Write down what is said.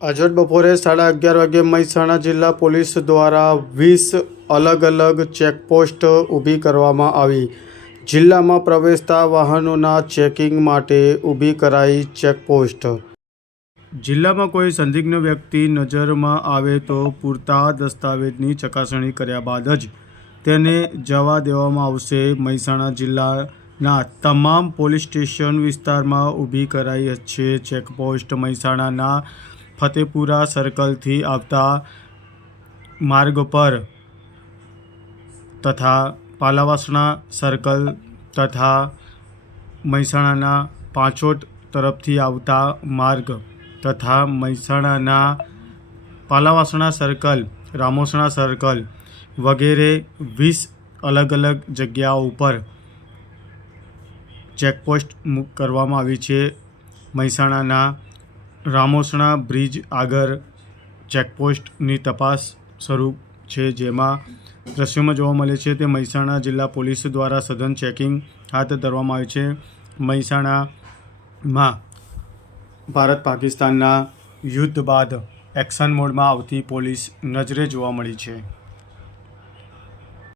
આજરોજ બપોરે સાડા અગિયાર વાગે મહેસાણા જિલ્લા પોલીસ દ્વારા વીસ અલગ અલગ ચેકપોસ્ટ ઊભી કરવામાં આવી. જિલ્લામાં પ્રવેશતા વાહનોના ચેકિંગ માટે ઊભી કરાઈ ચેકપોસ્ટ. જિલ્લામાં કોઈ સંદિગ્ધ વ્યક્તિ નજરમાં આવે તો પૂરતા દસ્તાવેજની ચકાસણી કર્યા બાદ જ તેને જવા દેવામાં આવશે. મહેસાણા જિલ્લાના તમામ પોલીસ સ્ટેશન વિસ્તારમાં ઊભી કરાઈ છે ચેકપોસ્ટ. મહેસાણાના ફતેપુરા સર્કલથી આવતા માર્ગ પર તથા પાલાવાસણા સર્કલ તથા મહેસાણાના પાંચોટ તરફથી આવતા માર્ગ તથા મહેસાણાના પાલાવાસણા સર્કલ રામોસણા સર્કલ વગેરે વીસ અલગ અલગ જગ્યાઓ ઉપર ચેકપોસ્ટ કરવામાં આવી છે મહેસાણાના રામોસણા બ્રિજ આગળ ચેકપોસ્ટની તપાસ શરૂ છે, જેમાં દ્રશ્યોમાં જોવા મળે છે તે મહેસાણા જિલ્લા પોલીસ દ્વારા સઘન ચેકિંગ હાથ ધરવામાં આવે છે. મહેસાણામાં ભારત પાકિસ્તાનના યુદ્ધ બાદ એક્શન મોડમાં આવતી પોલીસ નજરે જોવા મળી છે.